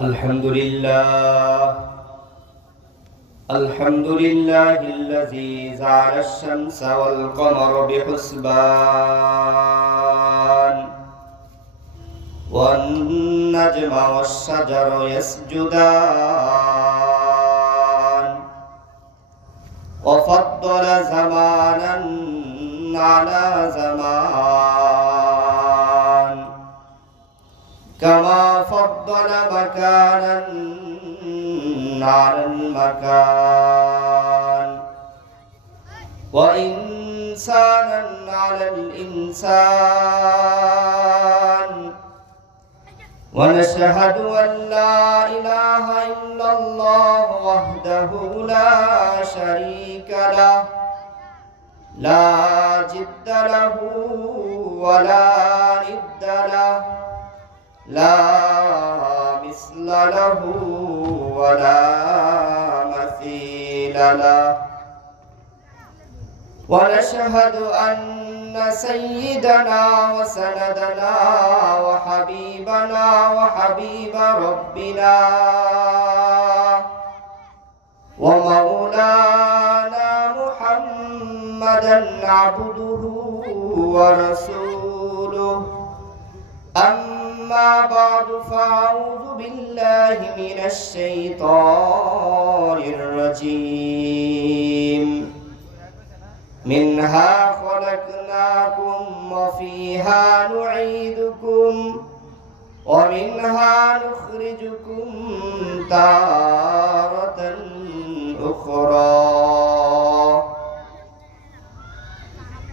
الحمد لله الذي جعل الشمس والقمر بحسبان والنجم والشجر يسجدان وفضل زمانا على زمان كما فضل مكانا على المكان وإنسانا على الإنسان ونشهد أن لا إله إلا الله وحده لا شريك له لا جد له ولا ند له لا مثل له ولا مثيل له ونشهد أن سيدنا وسندنا وحبيبنا وحبيب ربنا ومولانا محمدا عبده ورسوله أما بعد فأعوذ بالله من الشيطان الرجيم منها خلقناكم وفيها نعيدكم ومنها نخرجكم تارة أخرى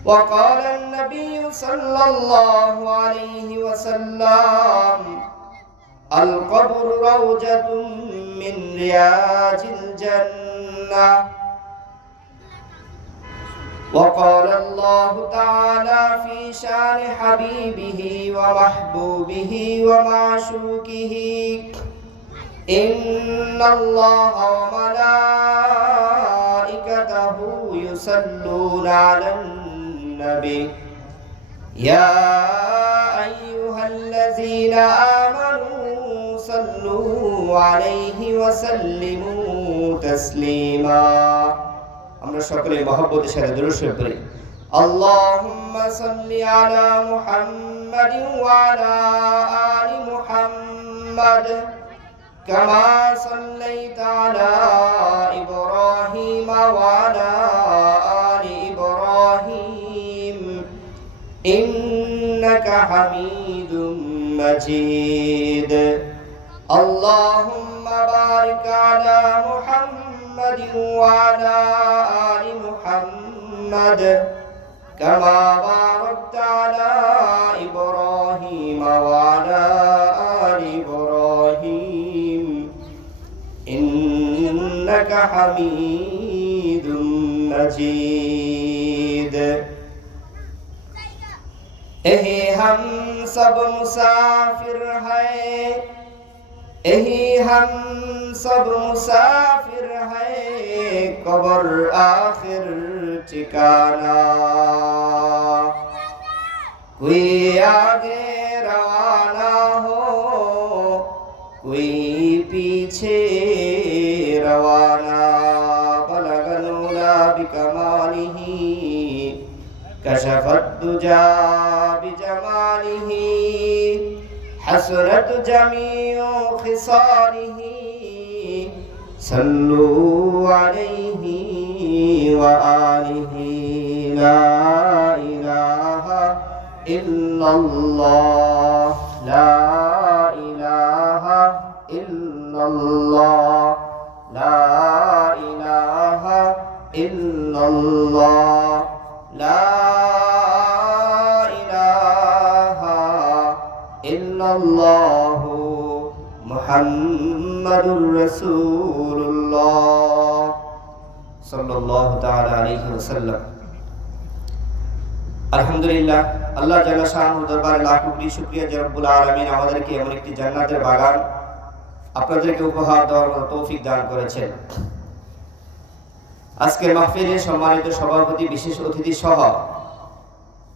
وقال النبي صلى الله عليه وسلم القبر روضة من رياض الجنة وقال الله تعالى في شان حبيبه ومحبوبه ومعشوقه إن الله وملائكته يصلون على النبي يا أيها الذين آمنوا صلوا عليه وسلموا تسليما আমরা সকলে মহব্বতের সাথে দুরূদ শরীফ পড়ি আল্লাহুম্মা সাল্লি আলা মুহাম্মাদিন ওয়া আলা আলি মুহাম্মাদ কামা সাল্লাইতা আলা ইব্রাহিম ওয়া আলা আলি ইব্রাহিম ইন্নাকা হামিদুম মাজিদ আল্লাহুম্মা বারিক আলা মুহাম্মাদ وعلى آل محمد كما باركت على إبراهيم وعلى آل إبراهيم إنك حميد مجيد यही हम सब मुसाफिर हैं यही हम सब मुसाफिर है कब्र आखिर ठिकाना कोई आगे रवाना हो कोई पीछे रवाना बलगल उला बिकमालिही कशफत दुजा बिजमालिही हसरत जमीउ खिसालिही صلوا عليه وآله لا إله إلا الله لا إله إلا الله لا إله إلا الله لا إله إلا الله মুহাম্মাদুর রাসূলুল্লাহ সাল্লাল্লাহু তাআলা আলাইহি ওয়াসাল্লাম আলহামদুলিল্লাহ আল্লাহ জাল্লা শাআনুর দরবারে লাখ কোটি শুকরিয়া যে রব্বুল আলামিন আমাদেরকে এমন একটি জান্নাতের বাগান আপনাদেরকে উপহার দেওয়ার তৌফিক দান করেছেন। আজকের মাহফিলে সম্মানিত সভাপতি বিশেষ অতিথি সহ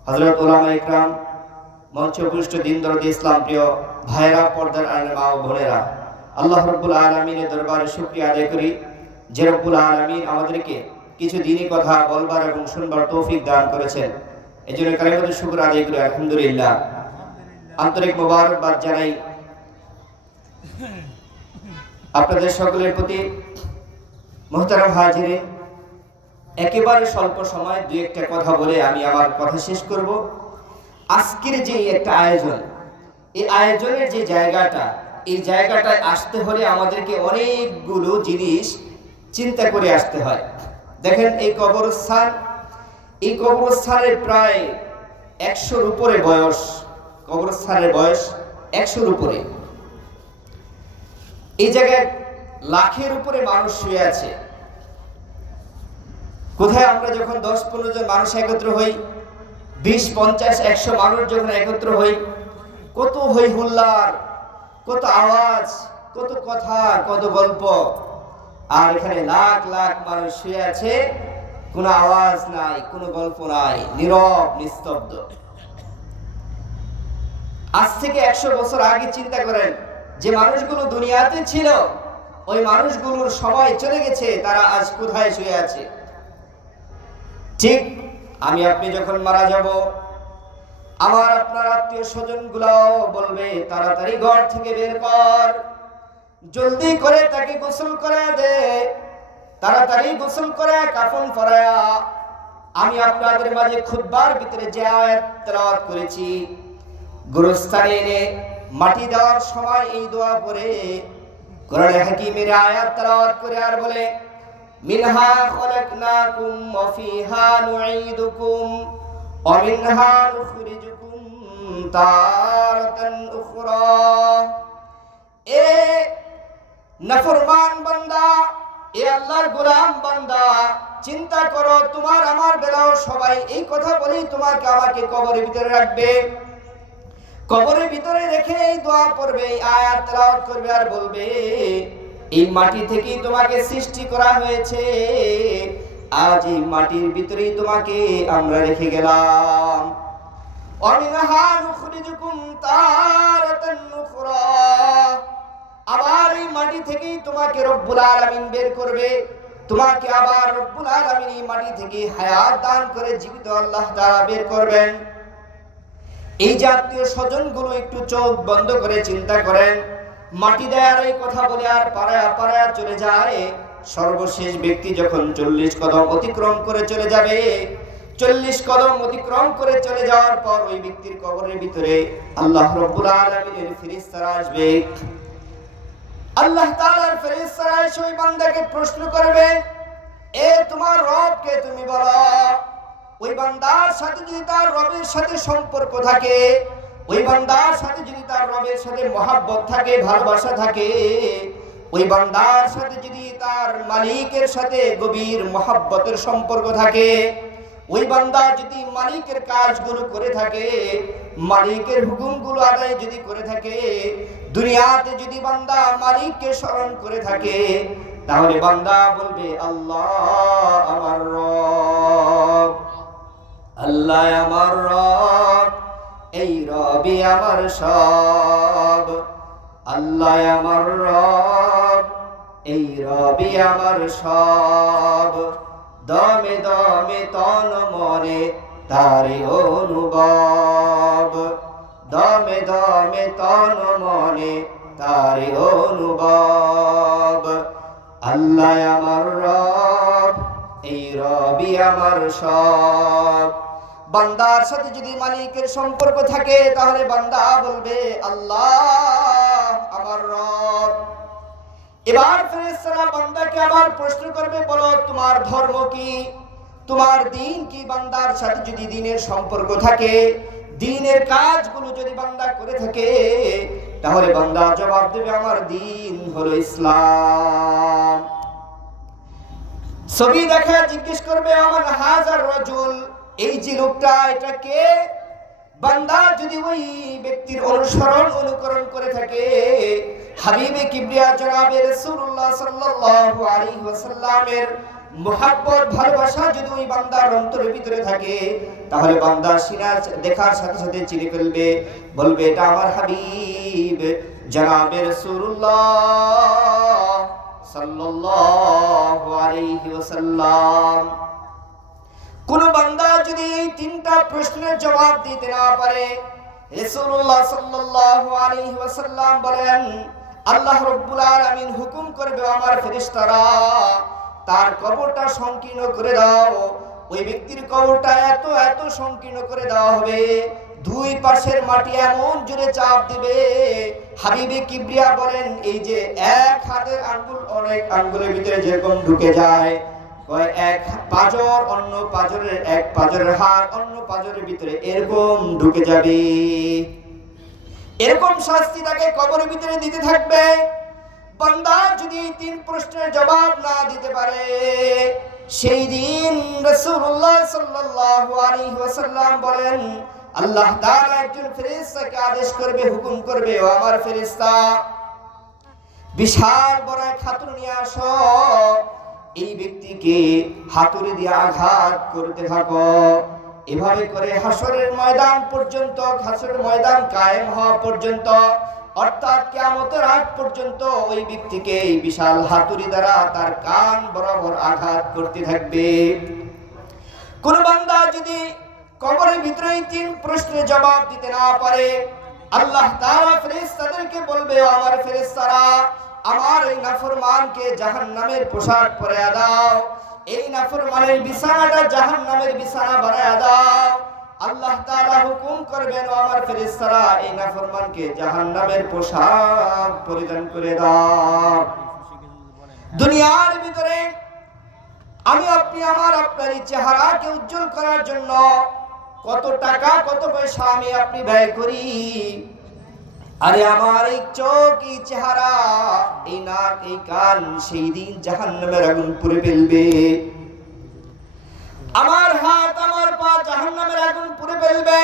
হযরত উলামা ইকরাম মঞ্চ উপবিষ্ট দিন দরদি ইসলাম প্রিয় ভাইরা পর্দার আড়ালে মা ও বোনেরা আল্লাহ রাব্বুল আলামিনের দরবারে শুকরিয়া আদায় করি যে রব্বুল আলামিন আমাদেরকে কিছু দ্বীনি কথা বলবার এবং শুনবার তৌফিক দান করেছেন। এজন্য কালিমাতুশ শুকর আদায় করি আলহামদুলিল্লাহ। আন্তরিক মোবারকবাদ জানাই আপনাদের সকলের প্রতি। মুহতারাম হাজিরিন, একেবারে স্বল্প সময় দুই একটা কথা বলে আমি আমার কথা শেষ করব। আজকের যে একটা আয়োজন, এই আয়োজনের যে জায়গাটা, এই জায়গাটায় আসতে হলে আমাদেরকে অনেকগুলো জিনিস চিন্তা করে আসতে হয়। দেখেন, এই কবরস্থানের প্রায় 100-র উপরে বয়স। কবরস্থানের বয়স 100-র উপরে। এই জায়গায় লাখের উপরে মানুষ শুয়ে আছে। কোথায় আমরা যখন 10-15 জন মানুষ একত্র হই, 20, 50, 100 মানুষ যখন একত্র হই, কত হই হুল্লার, কত আওয়াজ, কত কথা, কত গল্প। আর এখানে লাখ লাখ মানুষ শুয়ে আছে, কোনো আওয়াজ নাই, কোনো গল্প নাই, নীরব নিস্তব্ধ। আজ থেকে 100 বছর আগে চিন্তা করেন, যে মানুষগুলো দুনিয়াতে ছিল, ওই মানুষগুলোর সময় চলে গেছে, তারা আজ কোথায় শুয়ে আছে। ঠিক আমি আপনি যখন মারা যাব, আমার আপনার আত্মীয় স্বজন গুলাও বলবে, তাড়াতাড়ি ঘর থেকে বের কর, জলদি করে তাকে গোসল করে দে, তাড়াতাড়ি গোসল করে কাফন পরায়া। আমি আপনাদের মাঝে খুতবার ভিতরে যে আয়াত তেলাওয়াত করেছি, গোরস্থানে এনে মাটি দেওয়ার সময় এই দোয়া পড়ে কোরআনে হাকিমের আয়াত তেলাওয়াত করে আর বলে, মিনহা খলাকনাকুম ওয়া ফিহা নুঈদুকুম ওয়া মিনহা নুখরিজুকুম তারাতান উখরা। এ নাফরমান বান্দা, এ আল্লাহর গোলাম বান্দা, চিন্তা করো, তোমার আমার বেলাও সবাই এই কথা বলেই তোমাকে আমাকে কবরের ভিতরে রাখবে। কবরের ভিতরে রেখে এই দোয়া পড়বে, এই আয়াত তেলাওয়াত করবে আর বলবে, এই মাটি থেকেই তোমাকে সৃষ্টি করা হয়েছে, আজ এই মাটির ভিতরেই তোমাকে আমরা রেখে গেলাম। ওয়ামিনহা নুখরিজুকুম তারাতান উখরা। আবার এই মাটি থেকেই তোমাকে রব্বুল আলামিন বের করবে, তোমাকে আবার রব্বুল আলামিন এই মাটি থেকে হায়াত দান করে জীবিত আল্লাহ তাআলা বের করবেন। এই জাতীয় স্বজনগুলো একটু চোখ বন্ধ করে চিন্তা করেন, মাটি দেয়ার এই কথা বলে আর পাড়ায়া চলে যায়। সর্বশেষ ব্যক্তি যখন 40 কদম অতিক্রম করে চলে যাবে, 40 কদম অতিক্রম করে চলে যাওয়ার পর ওই ব্যক্তির কবরের ভিতরে আল্লাহ রাব্বুল আলামিনের ফেরেশতারা আসবে। আল্লাহ তাআলার ফেরেশতারা এসে ওই বান্দাকে প্রশ্ন করবে, এ তোমার রবকে তুমি বলো। ওই বান্দার সাথে যদি তার রবের সাথে সম্পর্ক থাকে, ওই বান্দার সাথে যদি তার রবের সাথে মহাব্বত থাকে, ভালোবাসা থাকে, ওই বান্দার সাথে যদি তার মালিকের সাথে গভীর মহাব্বতের সম্পর্ক থাকে, ওই বান্দা যদি মালিকের কাজগুলো করে থাকে, মালিকের হুকুমগুলো আদায় যদি করে থাকে, দুনিয়াতে যদি বান্দা মালিককে স্মরণ করে থাকে, তাহলে বান্দা বলবে, আল্লাহ আমার রব, আল্লাহ আমার রব, এই রবি আমার সব। আল্লাহ আমার রব, এই রবি আমার সব। দমে দমে তন মনে তারি অনুভব, দমে দমে তন মনে তারি অনুভব। আল্লাহ আমার রব, এই রবি আমার সব। বান্দার সাথে যদি মালিকের সম্পর্ক থাকে, তাহলে বান্দা বলবে, আল্লাহ আমার রব। এবার ফেরেশতারা বান্দাকে আবার প্রশ্ন করবে, বলো তোমার ধর্ম কি, তোমার দিন কি। বান্দার সাথে যদি দিনের সম্পর্ক থাকে, দিনের কাজগুলো যদি বান্দা করে থাকে, তাহলে বান্দা জবাব দেবে, আমার দিন হলো ইসলাম। ছবি দেখা জিজ্ঞেস করবে, আমার হাজার রাজুল, এই যে লোকটা, এটা কে। বান্দা যদি ওই ব্যক্তির অনুকরণ করে থাকে, হাবিবে কিবরিয়া জনাবে রাসূলুল্লাহ সাল্লাল্লাহু আলাইহি ওয়াসাল্লামের মুহাব্বত ভালোবাসা যদি ওই বান্দার অন্তরের ভিতরে থাকে, তাহলে বান্দা সিনা দেখার সাথে সাথে চিনে ফেলবে, বলবে, এটা আমার হাবিব। জনাবে রাসূলুল্লাহ সাল্লাল্লাহু আলাইহি ওয়াসাল্লাম। কোন বান্দা যদি এই তিনটা প্রশ্নের জবাব দিতে না পারে, রাসূলুল্লাহ সাল্লাল্লাহু আলাইহি ওয়াসাল্লাম বলেন, আল্লাহ রাব্বুল আলামিন হুকুম করবে আমার ফেরেশতারা তার কবরটা সংকীর্ণ করে দাও। ওই ব্যক্তির কবরটা এত এত সংকীর্ণ করে দেওয়া হবে, দুই পাশের মাটি এমন জোরে চাপ দিবে, হাবিবে কিবরিয়া বলেন এই যে এক হাতের আঙ্গুল অনেক আঙ্গুলের ভিতরে যেরকম ঢুকে যায়, এক পাঁজর অন্য পাঁজরের এক পাঁজরের হাত অন্য পাঁজরের ভিতরে এরকম ঢুকে যাবে। এরকম শাস্তি তাকে কবরের ভিতরে দিতে থাকবে। বান্দা যদি তিন প্রশ্নের জবাব না দিতে পারে, সেই দিন রাসূলুল্লাহ সাল্লাল্লাহু আলাইহি ওয়াসাল্লাম বলেন, আল্লাহ তাআলা একজন ফেরেশতাকে আদেশ করবে, হুকুম করবে, ও আমার ফেরেশতা বিশাল বড় এক হাতুড়ি নিয়ে আসো, এই ব্যক্তিকে হাতুড়ি দিয়ে আঘাত করতে থাকো। এভাবে করে হাসরের ময়দান পর্যন্ত, হাসরের ময়দান কায়েম হওয়া পর্যন্ত, অর্থাৎ কিয়ামতের আগ পর্যন্ত ওই ব্যক্তিকে এই বিশাল হাতুড়ি দ্বারা তার কান বরাবর আঘাত করতে থাকবে। কোন বান্দা যদি কবরের ভিতরে তিন প্রশ্নের জবাব দিতে না পারে, আল্লাহ তাআলা ফেরেশতাদেরকে বলবে, ও আমার ফেরেশতারা আমার এই নাফরমানকে জাহান্নামের পোশাক পরায়া দাও, এই নাফরমানের বিছানাটা জাহান্নামের বিছানা বানায়া দাও। আল্লাহ তাআলা হুকুম করবেন, ও আমার ফেরেশতারা এই নাফরমানকে জাহান্নামের পোশাক পরিধান করে দাও। দুনিয়ার ভিতরে আমি আপনি আমার আপনার এই চেহারাকে উজ্জ্বল করার জন্য কত টাকা কত পয়সা আমি আপনি ব্যয় করি। আরে আমার এই চোখ, এই চেহারা, এই নাক, এই কান সেই দিন জাহান্নামের আগুন পুড়ে ফেলবে। আমার হাত, আমার পা জাহান্নামের আগুন পুড়ে ফেলবে।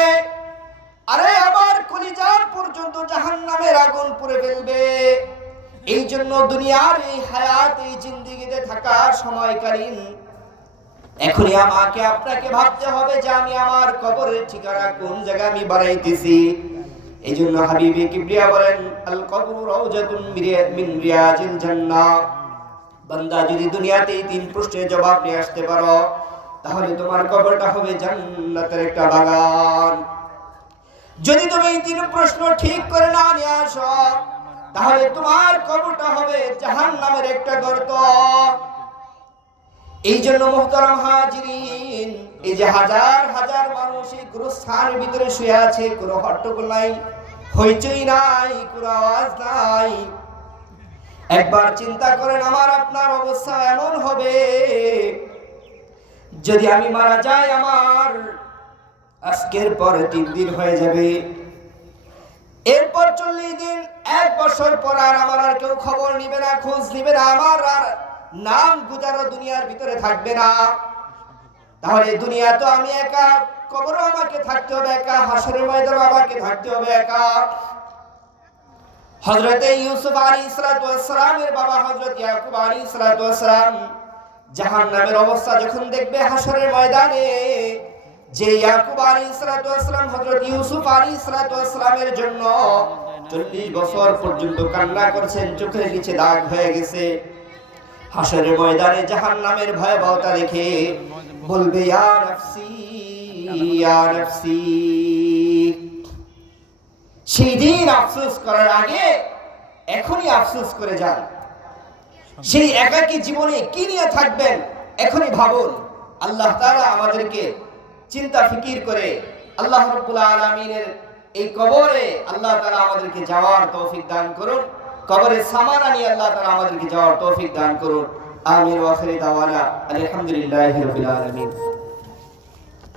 আরে আমার কলিজা পর্যন্ত জাহান্নামের আগুন পুড়ে ফেলবে। এই জন্য দুনিয়ার এই হায়াত, এই জিন্দেগিতে থাকার সময়কালীন এখনই আমাকে আপনাকে ভাবতে হবে যে আমি আমার কবরের ঠিকানা কোন জায়গায় আমি বানাইতেছি। এই জন্য হাবিবে কিবরিয়া বলেন, আল কবরু রাউজাতুন মিন রিয়াজিল জান্নাহ। বান্দা যদি দুনিয়াতে এই তিন প্রশ্নের জবাব নিয়ে আসতে পারো, তাহলে তোমার কবরটা হবে জান্নাতের একটা বাগান। যদি তুমি এই তিন প্রশ্ন ঠিক করে না নিয়ে আসো, তাহলে তোমার কবরটা হবে জাহান্নামের একটা গর্ত। এই জন্য মুহতারাম হাজিরিন, এই যে হাজার হাজার মানুষ এই গুরুস্থানের ভিতরে শুয়ে আছে, কোনো হট্টগোল নাই, হইচই নাই, কোনো আওয়াজ নাই। একবার চিন্তা করেন আমার আপনার অবস্থা এমন হবে, যদি আমি মারা যাই আমার আজকের পরে 3 দিন হয়ে যাবে, এরপর 40 দিন, 1 বছর পর আর আমার আর কেউ খবর নিবে না, খোঁজ নিবে না, আমার আর নাম গুজারো দুনিয়ার ভিতরে থাকবে না। তাহলে দুনিয়া তো আমি একা, কবরও আমাকে থাকতে হবে একা, হাসরের ময়দানে আমাকে থাকতে হবে একা। হযরতে ইউসুফ আলাইহিস সালাতু ওয়াস সালামের বাবা হযরত ইয়াকুব আলাইহিস সালাতু ওয়াস সালাম জাহান্নামের অবস্থা যখন দেখবে হাসরের ময়দানে, যে ইয়াকুব আলাইহিস সালাতু ওয়াস সালাম হযরত ইউসুফ আলাইহিস সালাতু ওয়াস সালামের জন্য 40 বছর পর্যন্ত কান্না করেছেন, চোখের নিচে দাগ হয়ে গেছে, হাসরের ময়দানে জাহান্নামের ভয়াবহতা দেখে বলবে, ইয়া নাফসি ইয়া নাফসি। সেই দিন আফসোস করার আগে এখনই আফসোস করে যান। সেই একাকী জীবনে কি নিয়ে থাকবেন এখনই ভাবুন। আল্লাহ তাআলা আমাদেরকে চিন্তা ফিকির করে আল্লাহ রাব্বুল আলামিনের এই কবরে আল্লাহ তাআলা আমাদেরকে যাওয়ার তৌফিক দান করুন। কবরের সামানা নিয়ে আল্লাহ তাআলা আমাদেরকে যাওয়ার তৌফিক দান করুন। আমিন ওয়া আখিরু দাওয়ানা আলহামদুলিল্লাহি রাব্বিল আলামিন।